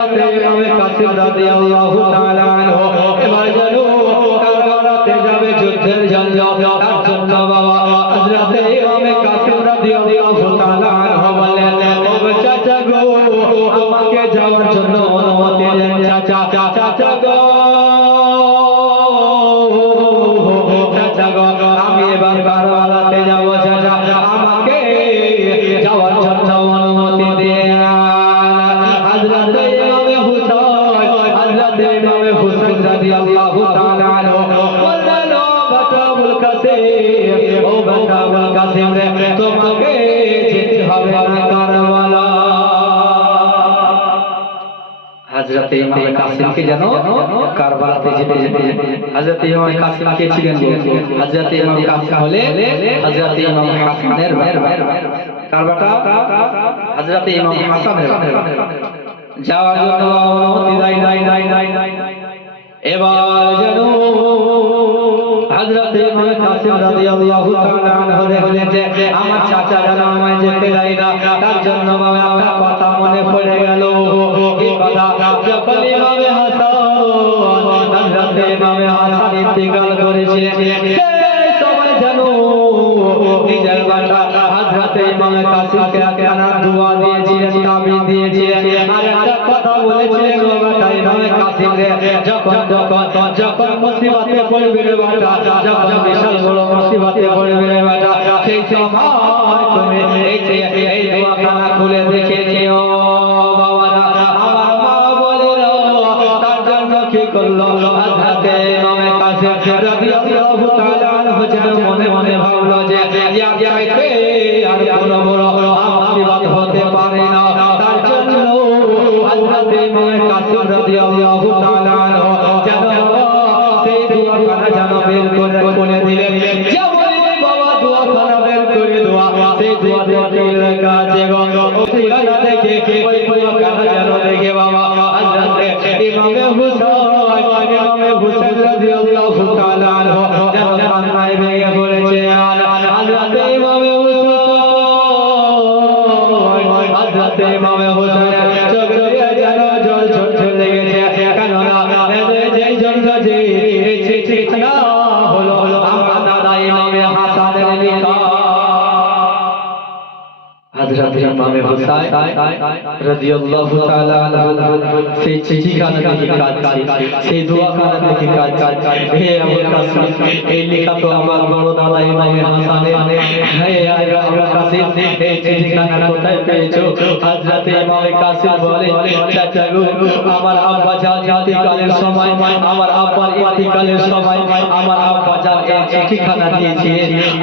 কাসিম রাদিয়াল্লাহু তাআলা আনহু এবার জানো কারবালাতে যাবে যুদ্ধের জন্য তার জন্য বাবা হযরত ইমামে কাসিম রাদিয়াল্লাহু তাআলা আনহু বললেন ও চাচা গো আমাকে যাওয়ার জন্য অনুমতি দেন চাচা চাচা গো চাচা গো আমি এবার কারবালাতে যাব চাচা আমাকে যাওয়ার জন্য অনুমতি দেন হযরত ইমামে হুসাইন রাদিয়াল্লাহু তাআলা আনহু বললেন ও বেটা আবুল কাসিম ও বেটা আবুল কাসিম রে তোমাকে যেতে হবে না কারবালা হযরত ইমামে কাসিমকে জানো কারবালাতে যেতে হযরত ইমামে কাসিম কে ছিলেন হযরত ইমামে কাসিম হলে হযরত ইমাম হাসানের ভাই কার বেটা হযরত ইমাম হাসানের যাওয়ার জন্য অনুমতি দেয় এবার জানো হযরত ইমাম কাসিম রাদিয়াল্লাহু তাআলা আনহু বলেন যে আমার চাচা জানো আমায় যেতে দেয় না তার জন্য বাবা একটা কথা মনে পড়ে গেল এই কথা যখন ইমাম হাসান হযরত ইমাম হাসান ইন্তেকাল করেছিলেন সেই সময় জানো নিজের বাবা হযরত ইমাম কাসিমকে একখানা দোয়া দিয়েছিলেন তাবিজ দিয়েছিলেন আর একটা কথা বলেছিলেন ও বেটা ইমাম কাসিম রে যখন মুসিবতে পড়বে রে বেটা যখন বিশাল বড় মুসিবতে পড়বে রে বেটা সেই সময় তুমি এই দোয়াখানা খুলে দেখে নিও বাবারা আমার মা বলে তার জন্য কি করলো হযরত ইমাম কাসিম রাদিয়াল্লাহু তাআলা আনহু যেন মনে মনে ভাবলো যে চাইতে আর কোনো বড় মুসিবত হতে পারে না তার জন্য হযরত ইমাম কাসিম রাদিয়াল্লাহু তাআলা আনহু যেন সেই দোয়াখানা যেন বের করে দিলেন যেমন বাবা দোয়াখানা বের করে দোয়া সেই দোয়াতে লেখা আছে গো ওখানে দেখে ওই দোয়াখানা যেন দেখে বাবা হযরত ইমাম হুসাইন রাদিয়াল্লাহু তাআলা আনহু যেন কান্নায় ভেঙে পড়েছে হযরত ইমাম হুসাইন চোখ দিয়ে যেন জল ঝরতে লেগেছে কেননা যেই জন্য যে চিঠিটা হলো আমার দাদা ইমাম হাসানের লেখা হযরত ইমাম হুসাইন রাদিয়াল্লাহু তাআলা আনহু সেই চিঠিখানা দেখে কাঁদছে সেই দোয়াখানা দেখে কাঁদছে হে আবুল কাসিম এই লেখা তো আমার বড় দাদা ইমাম হাসানের হে আবুল কাসিম এই চিঠিখানা কোথায় পেয়েছো হযরত ইমাম কাসিম বলে চাচা গো আমার আব্বা জান ইন্তেকালের সময় আমার আব্বার ইন্তেকালের সময় আমার আব্বা জান এই চিঠিখানা দিয়েছে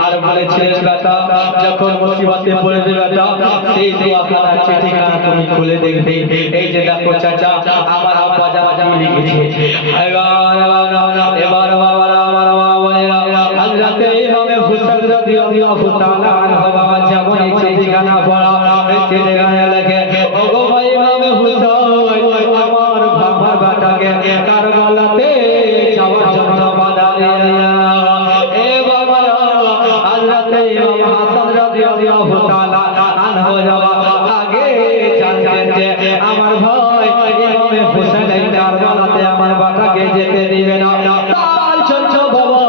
আর বলেছিলেন বেটা যখন মুসিবতে পড়বে বেটা সেই দোয়াখানা চিঠিখানা তুমি খুলে দেখবে এই যে দেখো চাচা আমার আব্বা জান লিখেছে এবার বাবারা আমার মা বলেরা হযরত ইমাম হুসাইন রাদিয়াল্লাহু তাআলা আনহু বাবা যেমন এই চিঠিখানা পড়া এই চিঠিখানা লেখে ওগো ভাই ইমাম হুসাইন আমার বাবার বেটাকে কারবালাতে যাওয়ার জন্য বাধা দিলেন এ বাবারা হযরত ইমাম হাসান রাদিয়াল্লাহু তাআলা আনহু আগে জানতেন যে আমার ভাই ইমাম হুসাইন কারবালাতে আমার বেটাকে যেতে দিবে না তার জন্য বাবা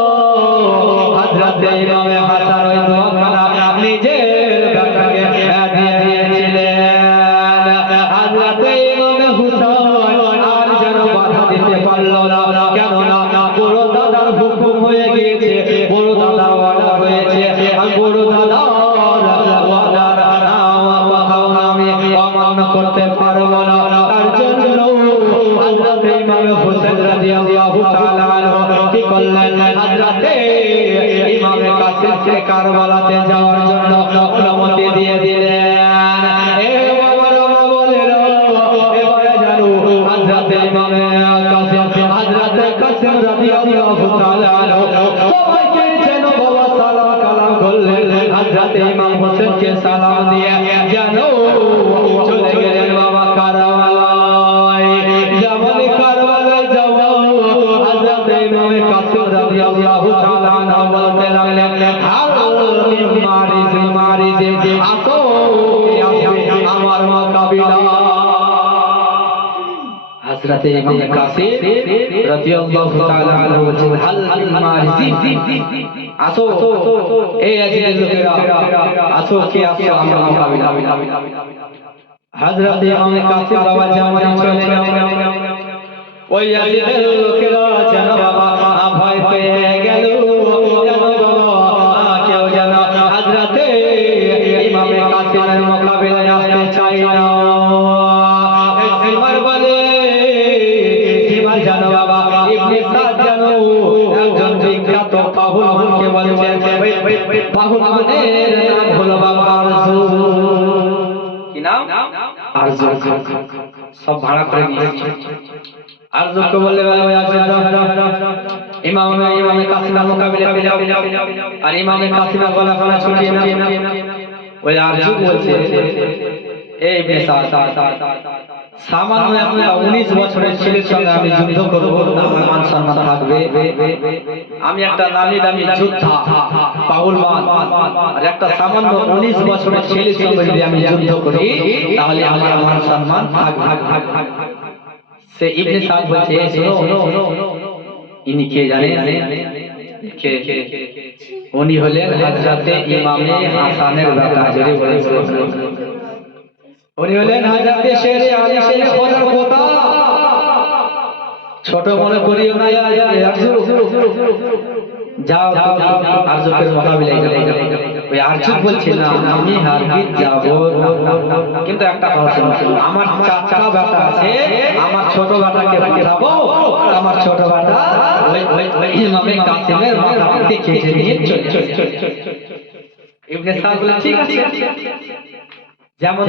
হযরত ইমাম হাসান ওই দোয়াখানা নিজের বেটাকে দিয়ে দিয়েছিলেন হযরত ইমাম হুসাইন আর যেন বাধা দিতে পারলো না কেননা বড় দাদার হুকুম হয়ে গিয়েছে বড় দাদার অর্ডার হয়েছে আর বড় দাদার অর্ডার আমি অমান্য করতে পারবো না তার জন্য হযরত ইমাম হুসাইন রাদিয়াল্লাহু তাআলা আনহু কি করলেন হযরত ইমাম কাসিমকে কারবালাতে যাওয়ার জন্য অনুমতি দিয়ে দিলেন এ বাবারা বলেরা এবারে জানো হযরত ইমাম কাসিম রাদিয়াল্লাহু তাআলা আনহু সবাইকে যেন বাবা সালাম কালাম করলেন হযরত ইমাম হোসেনকে সালাম দিয়ে জানো চলে গেলেন বাবা কারবালায় যেমন কারবালায় যাওয়া হযরত ইমাম কাসিম রাদিয়াল্লাহু তাআলা আনহু বলতে লাগলেন আসো আমার মোকাবিলা হযরত ইমাম কাসিম রাদিয়াল্লাহু তাআলা আনহু বলেন হাল মারিজি আসো এই আজিদের লোকেরা আসো কে আসো আমার মোকাবিলা হযরত ইমাম কাসিম বাবা জামানে চলে গেল ওই আজিদের লোকেরা যেন বাবা ভয় পেয়ে গেল যেন বাবা কেউ যেন হযরত ইমাম কাসিমের মোকাবিলায় আসতে চায় না সিমার বলে সিমার জানো বাবা ইবনে সাদ জানো একজন বিখ্যাত পাহুলমানকে বলছেন পাহুলমানের নাম হলো বাবা আরজু কি নাম আরজু সব ভাড়া করে নিয়েছে আরজুকে বললে ওই আরজু ইমামে কাসিমের মোকাবিলায় যাও আর ইমামে কাসিমের গলা ছুটিয়ে না ওই আরজু বলছে এই ইবনে সাদ সামান্য একটা 19 বছরের ছেলের সঙ্গে আমি যুদ্ধ করব আমার মান সম্মান থাকবে আমি একটা নামি দামি যোদ্ধা পাহুলমান আর একটা সামান্য 19 বছরের ছেলের সঙ্গে যদি আমি যুদ্ধ করি তাহলে আমার মান সম্মান থাকবে সে ইবনে সাদ বলছে শোনো ইনি কে জানেন কে উনি হলেন হযরত ইমামে হাসানের বেটা জোরে বলে উনি হলেন হযরত শের আলী শের খোদার পোতা ছোট মনে করিও না আরজু যাও আরজুকের মোকাবিলায় যাও ওই আরজু বলছে না আমি হারগিজ যাব কিন্তু একটা কথা শুনো আমার চাচা বেটা আছে আমার ছোট বেটাকে পাঠাবো আর আমার ছোট বেটা ওই ইমামে কাসিমের মাথাকে কেটে নিয়ে চলে ইবনে সাদ বলে ঠিক আছে যেমন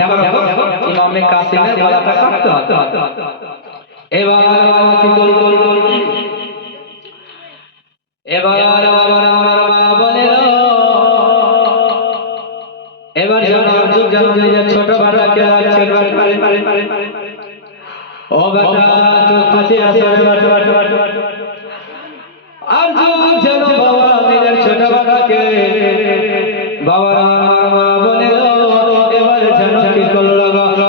ইমামে কাসিমের গলাটা কাটতে হবে এবার কি বলবো এবার আমার মা বলে এবার যেন আরজু যেন নিজের ছোট বেটাকে রাখছে ও বেটা তুই কাছে আসো রে বেটা আরজু যেন বাবা নিজের ছোট বেটাকে বাবা আমার মা বলে এবার যেন কি করলো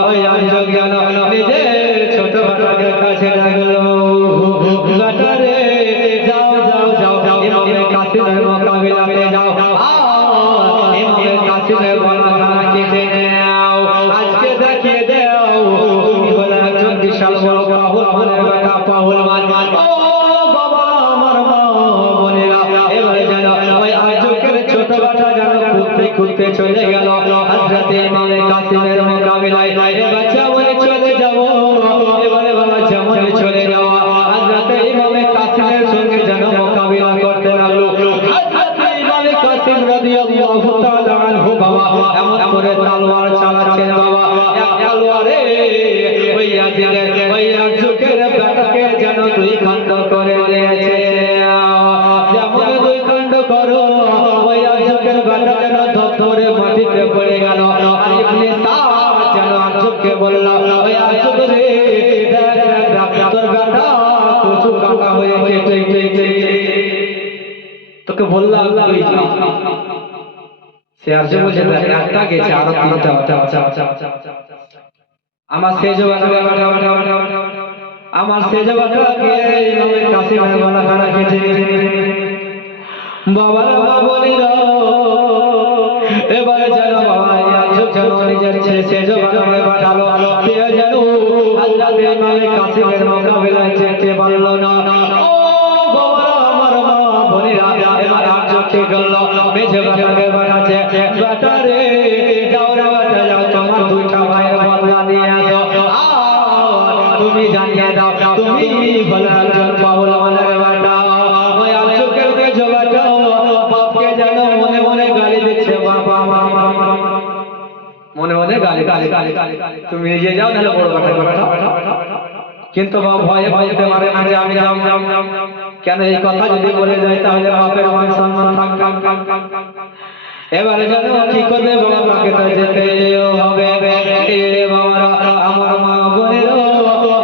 ওই আরজু যেন নিজের ছোট বেটাকে কাছে রাখলো বেটা রে যাও ইমামে কাসিমের মোকাবিলাতে যাও ইমামে কাসিমের গলা কেটে নাও আজকে দেখিয়ে দাও তুমি হলে একজন বিশাল বড় পাহুলমানের বেটা পাহুলমান ও বাবা আমার মা বোনেরা এবারে যেন ওই আরজুকের ছোট বেটা যেন ঘুরতে চলে গেল হযরত ইমামে কাসিমের মোকাবিলায় বাচ্চা বলে চলে যাব এবারে বাবা যেমন চলে যাওয়া হযরত ইমামে কাসিমের সঙ্গে যেন মোকাবিলা করতে লাগলো হযরত ইমামে কাসিম রাদিয়াল্লাহু তাআলা আনহু বাবা এমন করে তলোয়ার চালাচ্ছেন বাবা এক তলোয়ারে ওই ইয়াজিদের ওই আরজুকের বেটাকে যেন দুই খণ্ড করে দিয়েছে যেমন দুই খণ্ড করো ওই আরজুকের বেটা যেন ধরে মাটিতে পড়ে গেল আর ইবনে সাদ যেন আরজুকে বলল ওই আরজুক রে দেখ তোর বেটা কচু কাকা হয়ে কেটে তোকে বললাম সে আরজু বলছে একটা গেছে আরো তিনটা আমার সেজ আমার সেজ বাটাকে ইমামে কাসিমের গলা কাটা কেটে বাবা বলি এবারে যেন বাবা আরজু যেন নিজের সেজ বাটাকে পাঠালো সে যেন আল্লাহ ইমামে কাসিমের মোকাবিলায় যেতে পারল না ও বাবা আমার মা বোনেরা এবার আরজুকে গেল মেঝে বাটাকে পাঠাচ্ছে বেটা রে যাও রে বেটা যাও তোমার দুইটা ভাইয়ের বদলা নিয়ে আসো তুমি জানিয়ে দাও তুমি বলে একজন পাহুলমানের বেটা ওই আরজুকের মেঝে বেটা বাপকে যেন মনে মনে গালি দিচ্ছে বাবা মামা মনে মনে গালি তুমি নিজে যাও তাহলে বড় বেটা কিন্তু বাবা ভয়ে বলতে পারে না যে আমি যাব কেন এই কথা যদি বলে যায় তাহলে বাপের মান সম্মান থাকবে এবারে যেন কি করবে বাবা তাকে তো যেতে হবে বাবারা আমার মা বোনের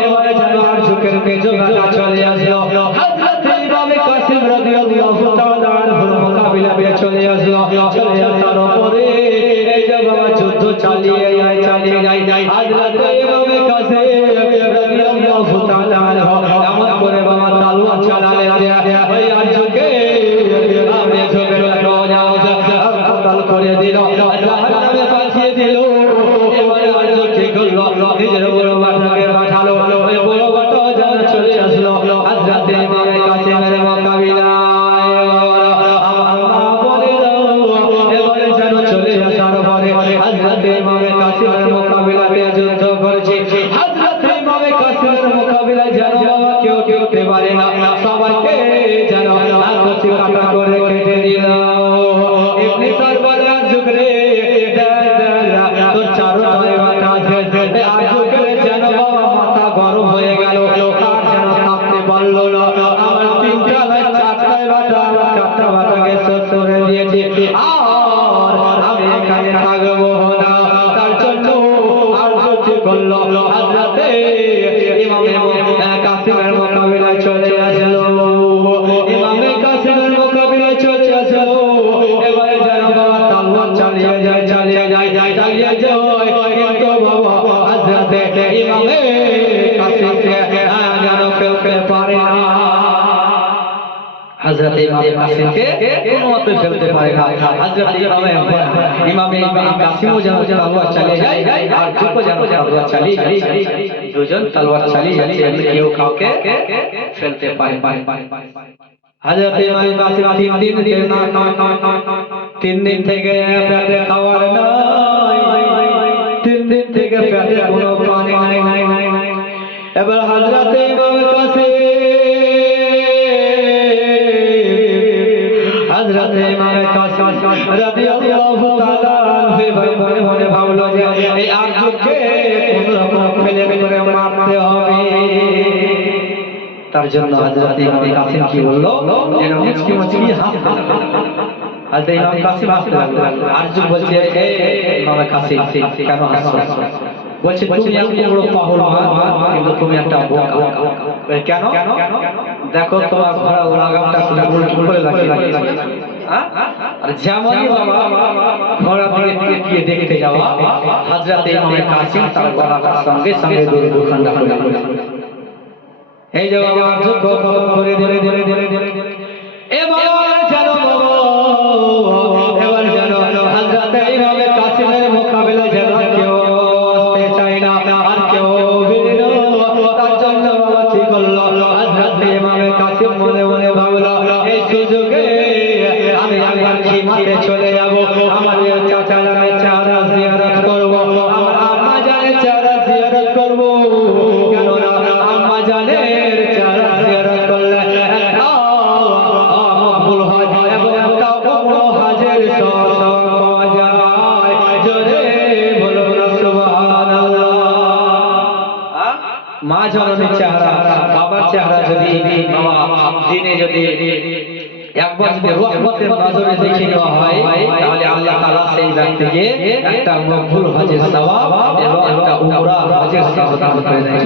এবারে যেন আরজুকের মেঝে বেটা চলে আসলো হযরত ইমামে কাসিম রাদিয়াল্লাহু তাআলা আনহুর মোকাবিলায় চলে আসলো চলে আসার পরে এই যে বাবা যুদ্ধ চালিয়ে যায় হযরত ইমামে কাসিম রাদিয়াল্লাহু তাআলা মোকাবিলায় যেন বাবা কেউ টিকতে পারে না, সবাইকে যেন কচি কাটা করে কেটে দিল। এমনি সর্বদার যুগরে তোর চারোটায় বাটা আর যুগরে যেন বাবা মাথা গরম হয়ে গেল, তার যেন থাকতে পারলো না। আমার তিনটা নয় চারটায় বাটা, আমার চারটা বাটাকে শেষ করে দিয়েছি, আর আমি এখানে থাকবো না। তার জন্য আর কি করলো হযরতে ইমামে কাসিমের মোকাবিলায় চলে আসলো। ইমামে কাসিমের মোকাবিলায় চলে আসলো। এবারে যেন বাবা তলোয়ার চালিয়ে যায়, কিন্তু বাবা হযরতে ইমামে কাসিমকে যেন ফেলতে পারে না। হযরত ইমামে কাসিমকে কোনোমতে ফেলতে পারে না। হযরত ইমামে কাসিমও যেন তলোয়ার চালিয়ে যায়, আর যুগও যেন তলোয়ার চালিয়ে যায়। দুজন তলোয়ার চালিয়ে যাচ্ছে, কেউ কাউকে ফেলতে পারে। হযরত ইমামে কাসিম তিন দিন থেকে পেটে খাবার নাই, 3 দিন থেকে পেটে কোনো পানি নাই। এবার হযরত ইমামে কাসিম রাদিয়াল্লাহু তাআলা মনে মনে ভাবলো যে এই আরজুকে কোন রকম ফেলে করে মারতে হবে। তার জন্য হযরত ইমামে কাসিম কি বললো, যেন মুচকি মুচকি হাসতে লাগলো। হযরত ইমামে কাসিম হাসতে লাগলো। আরজু বলছে, এই ইমামে কাসিম কেন হাসছো? বলছে, তুমি এত বড় পাহলওয়ান, কিন্তু তুমি একটা বোকা। কেন? দেখো তোমার ঘোড়া লাগামটা উল্টো করে লাগিয়ে, আর যেমনই বাবা ঘোড়া দিকে গিয়ে দেখতে যাওয়া, হযরত ইমামে কাসিম তার গলাটার সঙ্গে সঙ্গে দুখানা করে এই যে বাবা যুদ্ধ করে ধরে এবার যেন হযরত ইমামে কাসিমের মোকাবিলায় যেন কেউ আসতে চায় না, আর কেউ ভিড়। তার জন্য বাবা কি করলো, হযরত ইমামে কাসিম মনে মনে ভাবলো, এই সুযোগে আমি একবার খিমাতে চলে যাব, আমার চাচা জানের চেহারা জিয়ারত করব, আমার আম্মা জানের চেহারা জিয়ারত করব। কেননা আম্মা জানের চেহারা জিয়ারত করলে একটা মকবুল হজ এবং একটা বড় হজের সওয়াব পাওয়া যায়। জোরে বলো সুবহানাল্লাহ। মা জননীর চেহারা, বাবার চেহারা যদি বাবা দিনে যদি একবার যদি রহমতের নজরে দেখে নেওয়া হয়, তাহলে আল্লাহ তাআলা সেই ব্যক্তিকে একটা মকবুল হজের সওয়াব এবং একটা উমরা হজের সওয়াব দান করে দেয়।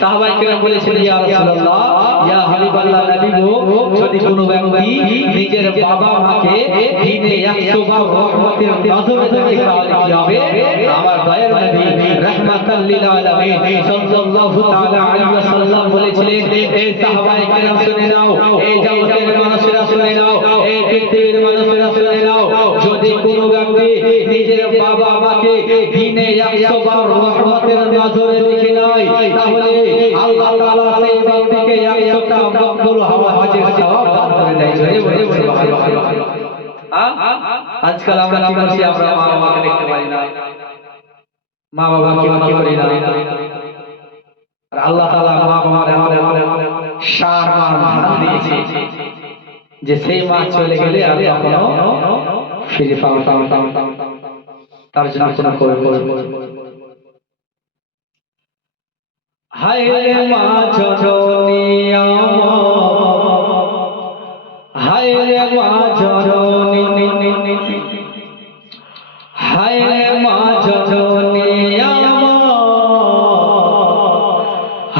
সাহাবায়ে কেরাম বলেছিলেন, ইয়া রাসূলুল্লাহ, ইয়া হাবিবাল্লাহ, নবী গো, যদি কোনো ব্যক্তি নিজের বাবা মাকে দিনে 100 বার রহমতের নজরে দেখে তাহলে কি হবে? আমার দয়ার নবী রাহমাতাল লিল আলামিন সাল্লাল্লাহু তাআলা আলাইহি ওয়াসাল্লাম বলেছিলেন, এই সাহাবায়ে কেরাম শুনে নাও, এই জগতের মানুষেরা শুনে নাও, এই পৃথিবীর মানুষেরা শুনে নাও, যদি কোনো ব্যক্তি নিজের বাবা মাকে দিনে 100 বার রহমতের নজরে দেখে নেয়, তাহলে আল্লাহ তাআলা সেই ব্যক্তিকে 100টা মকবুল হজের সওয়াব দান করে দেয়। জোরে বলে সুবহানাল্লাহ। আজকাল আমরা কি করছি, আমরা মা বাবাকে দেখতে পাই না, মা বাবাকে কি করি না। আর আল্লাহ তাআলা মা বাবার সার মান দিয়েছে যে সেই মা চলে গেলে আর কখনো ফিরে পাওয়া তার জন্য কোনো হায় রে মা জননী আমার, হায় রে মা জননী, হায় রে মা জননী আমার,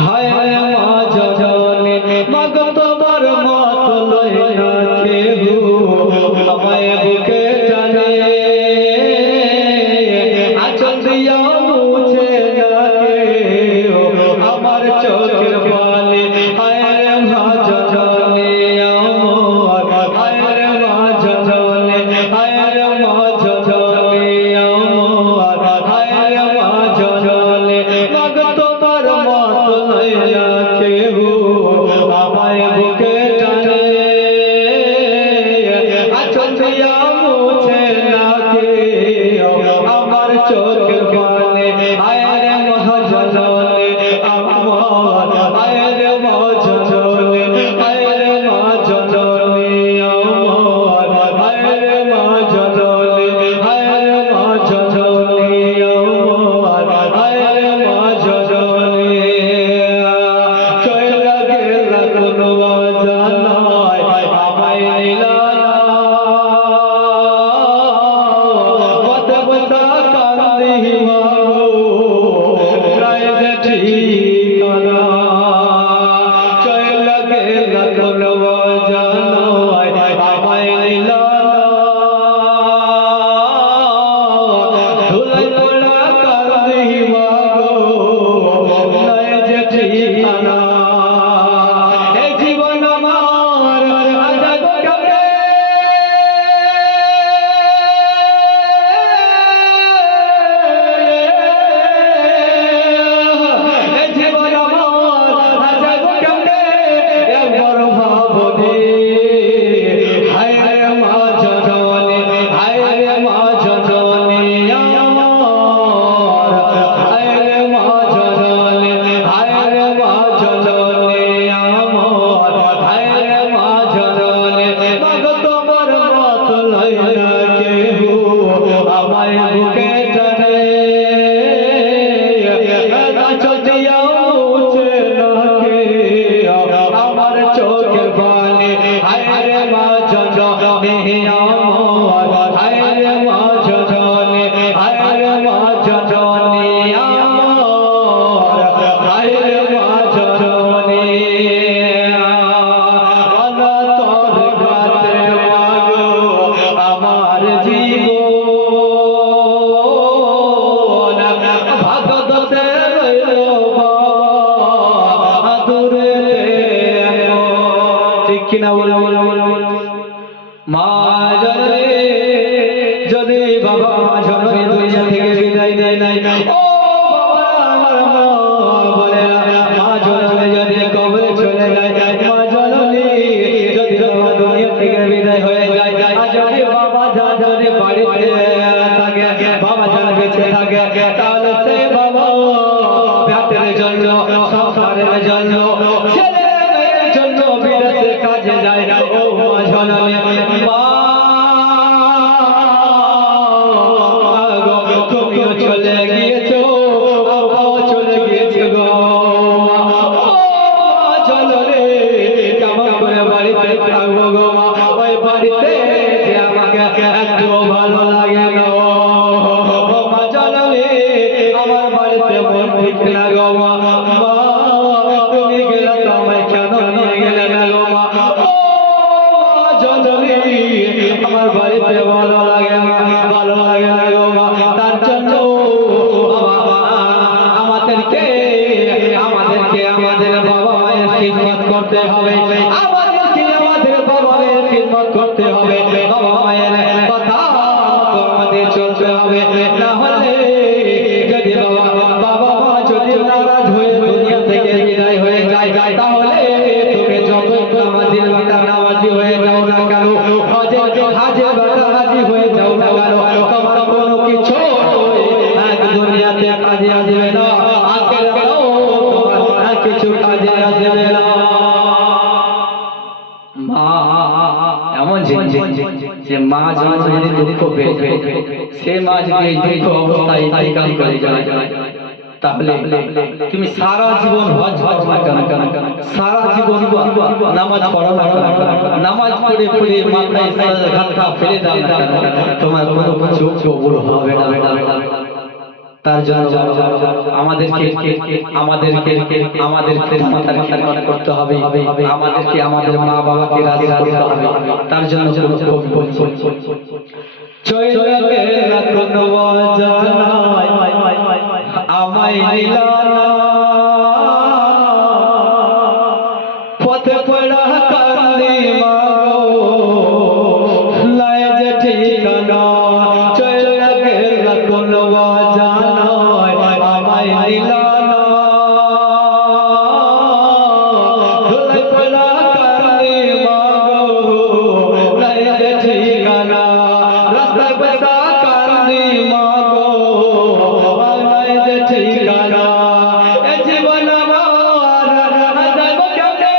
হায় রে মা জননী, মাগো তোমার মত লয় না কেউ আমায় বুকে টানে, আঁচল দিয়া মুছে না কেউ আমার চোখের পানি। হায় রে মা জননী আমার, হায় রে মা জননী, হায় রে মা জননী আমার, হায় রে মা জননী, মাগো তোমার মত লয় না কেউ আমায় বুকে টানে, আঁচল দিয়া মুছে না কেউ আমার চোখের পানি। হায় রে মা জননী আমার, আরে মা জননী আমার, আরে মা জননী, মাগো তোমার মত লয় না কেহ আমায় বুকে টানে, চোখ দিয়া মুছে না কেউ আমার চোখের পানি। আরে মা জননী আমার, আরে মা জননী, আরে মা জননী আমার, আরে মা জননী। অনাথর কাছে মাগো আমার জীবন, ভাগত সে রইল বাবা দূরে। ঠিক কিনা বলে মা জননী, যদি বাবা মা জননী দুনিয়া থেকে বিদায় দেয় নাই, ও বাবা আমার মা বলে মা জননী যদি কবরে চলে যায়, মা জননী যদি বাবা দুনিয়া থেকে বিদায় হয়ে যায়, আর যদি বাবা যদি বাড়িতে থাকে, বাবা যান বেঁচে থাকে, তাহলে সে বাবা পেটের জন্য, সংসারের জন্য, ছেলে মেয়ের জন্য বিদেশে কাজে যায়। ও মা জননী, মা তুমিও চলে গিয়েছো, বাবাও চলে গিয়েছে গো। ও মা জননী, কেমন করে বাড়িতে থাকবো গো মা? ওই বাড়িতে যে আমাকে একটু ভালো লাগে না। ও মা জননী, আমার বাড়িতে মন ঠিক না গো মা। তুমি গেলে তো আমায় কেন নিয়ে গেলে না গো মা? ও মা জননী, আমার বাড়িতে ভালো লাগে না, ভালো লাগে না গো মা। তার জন্য আমাদেরকে আমাদের বাবা মায়ের খিদমত করতে হবে, আমাদেরকে আমাদের বাবা মায়ের খিদমত করতে হবে, বাবা মায়ের কথা তো আমাদের চলতে হবে। না হলে যদি বাবা মা যদি নারাজ হয়ে দুনিয়া থেকে বিদায় হয়ে যায়, তাহলে তুমি যতই নামাজির বেটা নামাজি হয়ে যাও না কেন, হাজের বেটা হাজি হয়ে যাও না কেন, তোমার কোনো কিছু এক দুনিয়াতে কাজে আসবে না, আখিরাতেও তোমার কিছু কাজে আসবে না। মা এমন যে মা যদি দুঃখ পেয়ে, সে মা যদি এই দুঃখ অবস্থায় ইন্তেকাল করে যায়, তাহলে তুমি সারা জীবন হজ না কেন, সারা জীবন নামাজ পড়ো না কেন, নামাজ পড়ে পড়ে মাথায় ঘাটটা ফেলে দাও না কেন, তোমার কোনো কিছু কবুল হবে না। তার জন্য আমাদেরকে মাতার খিদমত করতে হবে, আমাদেরকে আমাদের মা বাবাকে রাজি করতে হবে। তার জন্য কবি বলছে, চলে গেলা কোন জানাই আমায় নিলানা, পথে পড়া কান্দি মাগো লাই যে ঠিকানা, চলে গেলা কোন জানাই আমায় নিলানা, ধুলে পড়া কান্দি মাগো লাই যে ঠিকানা, রাস্তায় বসা কান্দি মাগো লাই যে ঠিকানা। এ জীবন আমার যাইব কেমনে,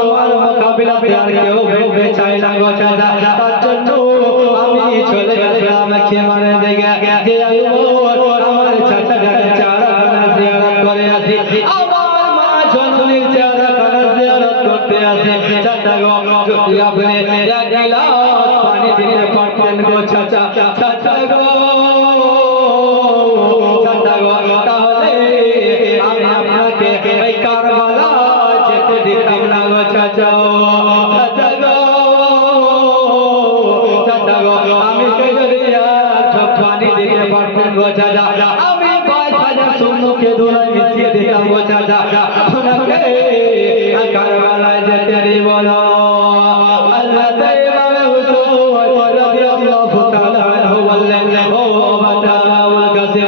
আমার মোকাবিলাতে আর কেউ ভেবে চাই না গো চাচা, তার জন্য আমি চলে গেলাম খেমারে দিকে যে আমার চাচা চারাখানা জিয়ারত করে আসি, আমার মা জননীর চারাখানা জিয়ারত করতে আসি। চাচা গো যদি আপনি এক গিলাস পানি দিতে পারতেন গো চাচা, চাচা গো চাচা গো, তাহলে আমি আপনাকে এই কারবালা যেতে দিতাম না গো চাচা, চাচা গো চাচা গো, আমি যদি এক পানি দিতে পারতেন গো চাচা, আমি ৫,০০০ শূন্যকে দুলাই মিশিয়ে দিতাম গো চাচা, আপনাকে কারবালায় যেতে দিব না। আল্লাহ তাআলা হুসাইন রাদিয়াল্লাহু তাআলা আনহু বললেন, ও বাবা আবুল কাসিম,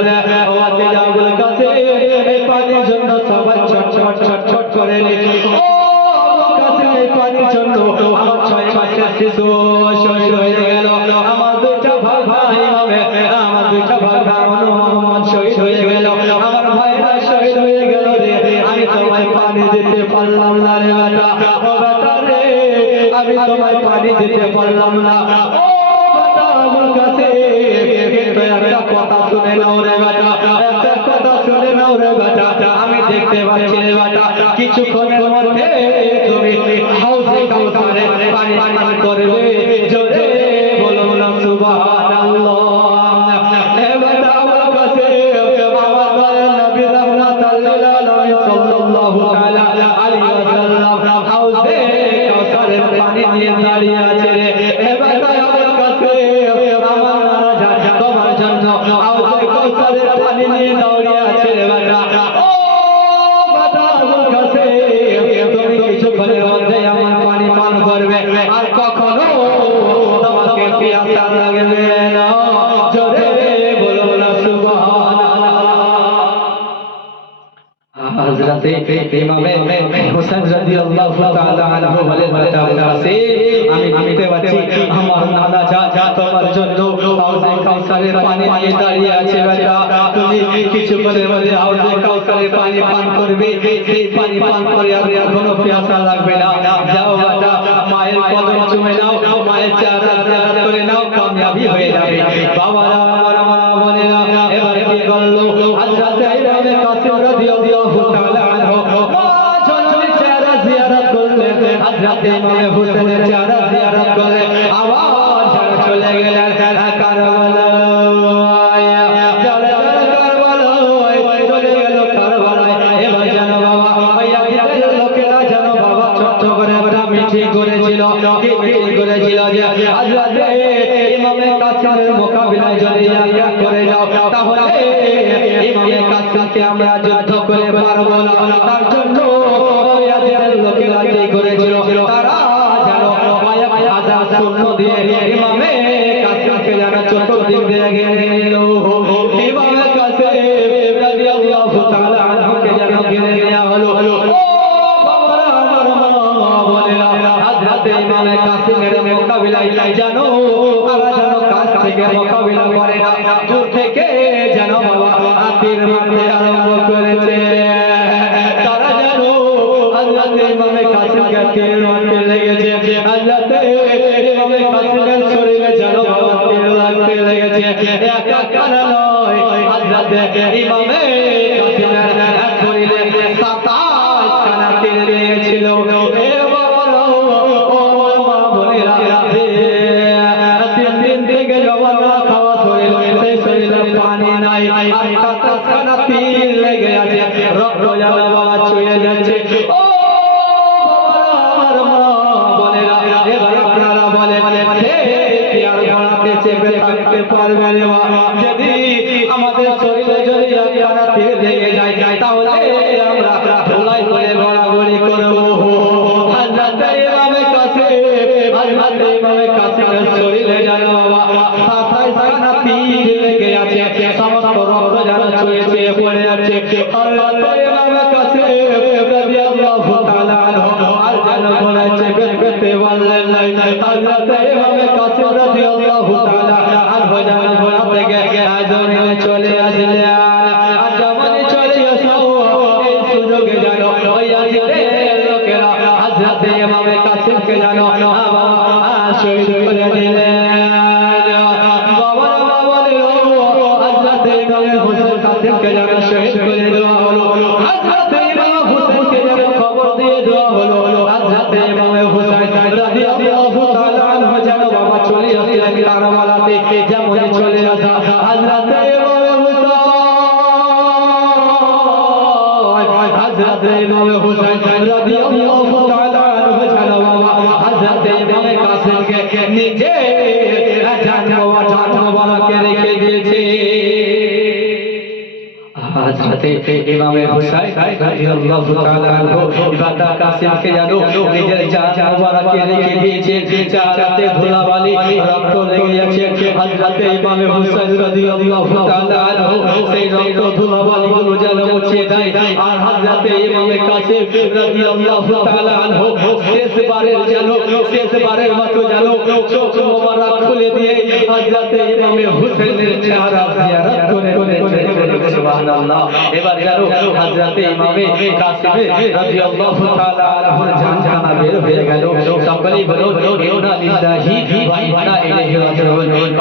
ও বাবা আবুল কাসিম, এই পানির জন্য সবাই ছটছট ছটছট করে লিখি। ও আবুল কাসিম, এই পানির জন্য আমার ৬ মাসের শিশু শহীদ হয়ে গেল, আমার দুইটা ভাই ইমামে, আমার দুইটা ভাই মোহাম্মদ শহীদ হয়ে গেল, আমার ভাইরা শহীদ হয়ে গেল রে, আমি তোমায় পানি দিতে পারলাম না রে বেটা, ও বেটা রে, আমি তোমায় পানি দিতে পারলাম না। ও বেটা আবুল কাসিম, কিন্তু একটা কথা শুনে নাও রে বেটা, একটা কথা শুনে নাও রে বেটা, আমি দেখতে পাচ্ছি রে বেটা, কিছুক্ষণের মধ্যে তুমি হাউজে কাউসারে পানি পান করবে, জোরে বলো না সুবহানাল্লাহ। এ বেটা আবুল কাসিম, আমার দয়াল নবী রাহমাতুল্লাহ আলাইহি সাল্লাল্লাহু তাআলা আলাইহি ওয়াসাল্লাম হাউজে কাউসারের পানি নিয়ে দাঁড়িয়ে আছে রে। এ বেটা আবুল কাসিম, আমার নানা জান তোমার জন্য হাউজে কাউসারের পানি নিয়ে দাঁড়িয়ে আছে রে বেটা। ও বেটা আবুল কাসিম, তুমি কিছুক্ষণের মধ্যে আমার পানি পান করবে, আর কখনো তোমাকে পিয়াসা লাগবে না, জোরে বলো না সুবহানাল্লাহ। হযরতে ইমামে হুসাইন রাদিয়াল্লাহু তাআলা আনহু বলেন, আমি দেখতে পাচ্ছি আমার নানা জান তোমার জন্য হাউজে কাউসারের পানি নিয়ে দাঁড়িয়ে আছে বেটা, তুমি কিছুক্ষণের মধ্যে হাউজে কাউসারের পানি পান করবে, সেই পানি পান করে আর কোনো পিয়াসা লাগবে না। যাও বেটা, মায়ের কদম চুমে নাও, মায়ের চেহারা জিয়ারত করে নাও, কামিয়াবি হয়ে যাবে। বাবারা আমার মা বোনেরা, এবার কি করলো হযরতে ইমামে কাসিম রাদিয়াল্লাহু তাআলা আনহু মা জননীর চেহারা জিয়ারত করলেন, হযরতে ইমামে হুসাইনের চেহারা জিয়ারত করলেন, আবার চলে গেলেন কারবালায়, চলে কারবালায়, চলে গেল কারবালায়। এবার জানো বাবা, ইয়াজিদের লোকেরা জানো বাবা ছোট্ট করে একটা মিটিং করেছিল, কি মিটিং করেছিল যে হযরতে ইমামে কাসিমের মোকাবিলায় যদি এক করে যাও, তাহলে ইমামে কাসিমকে আমরা যুদ্ধ করে পারবো না। তার জন্য ইয়াজিদের লোকেরা কি করেছিল, তারা জানো কয়েক হাজার সৈন্য দিয়ে ইমামে কাসিমকে জানো চতুর্দিক দিয়ে ঘিরে নিল। ইমামে কাসিম রাদিয়াল্লাহু তাআলা আনহুকে জানো ঘিরে নেওয়া হলো। ও বাবারা আমার মা বোনেরা, হযরতে ইমামে কাসিমের মোকাবিলায় জানো তারা জানো কাছ থেকে মোকাবিলা করে না, দূর থেকে জানো বাবা তীর মারতে আরম্ভ করেছে। তারা জানো হযরতে ইমামে কাসিমকে তীর মারতে লেগেছে, হযরতে ইমামে কাসিমের শরীরে জানো বাবা তীর লাগতে লেগেছে। একা কানা নয়, হযরতে ইমামে কাসিমের শরীরে ২৭ খানা তীর লেগেছিল। এ বাবা ও মা বোনেরা, তিন দিন থেকে জবান খাওয়া শরীর, সেই শরীরে পানি নাই, আর সাতাশখানা তীর লেগে আছে, রক্ত যেন বাবা ছুঁয়ে যাচ্ছে। ও বোনেরা, এবার আপনারা বলেন সে কি আর ঘোড়াতে চেপে থাকতে পারবে রে বাবা? যদি আমাদের শরীরে যদি একখানা তীর লেগে যায় তাহলে আমরা ধুলাই করে গড়াগড়ি করবো। হযরত ইমামে কাসেমের শরীরে যেন বাবা 27খানা তীর লেগে আছে, সমস্ত রক্ত যেন ছুঁয়ে ছুঁয়ে পড়ে যাচ্ছে। হযরত ইমামে কাসেম রাদিয়াল্লাহু তাআলা আনহু আর যেন ঘোড়া চেপে পেতে পারলেন না। হযরত ইমামে কাসেম রাদিয়াল্লাহু তাআলা আনহু যেন ঘোড়া থেকে জমিনে চলে আসলেন। আর যখনই চলে আসো এই সুযোগে যেন ওই আজিদের লোকেরা হযরত ইমামে কাসেমকে যেন শহীদ করে দিলেন। হযরত ইমাম হোসেন কাসেমকে যেন শহীদ করে দেওয়া হলো। হযরত ইমাম হোসেনকে যেন খবর দিয়ে দেওয়া হলো। হযরত ইমাম হোসেন রাদিয়াল্লাহু তাআলা আনহু যেন বাবা চলে আসলেন কারবালাতে। যেমন চলে আসা হযরত ইমাম হোসেন, হযরত ইমাম হোসেন রাদিয়াল্লাহু তাআলা আনহু যেন বাবা হযরত ইমাম কাসেমকে নিজে জান মোবারকে রেখে দিয়েছে। হযরত ইমাম হুসাইন রাদিয়াল্লাহু তাআলা আনহু ইবাদা কাসেমকে জানো নিজের জান মোবারকে রেখে দিয়েছে। চারাতে ধুলাবালি রক্ত লেগে যাচ্ছে। হযরত ইমাম হুসাইন রাদিয়াল্লাহু তাআলা আনহু সেই রক্ত ধুলাবালি গুলো যেন মুছে দেয়। আর হযরত ইমাম কাসেম রাদিয়াল্লাহু তাআলা আনহু শেষবারের মতো যেন চোখ মোবারক খুলে দিয়ে হযরত ইমাম হুসাইনের চেহারা জিয়ারত করে সুবহানাল্লাহ। এবার যেন হযরত ইমাম কাসেম রাদিয়াল্লাহু তাআলা আনহুর জান বের হয়ে গেল। সকলেই বলো ইন্না লিল্লাহি ওয়া ইন্না ইলাইহি রাজিউন।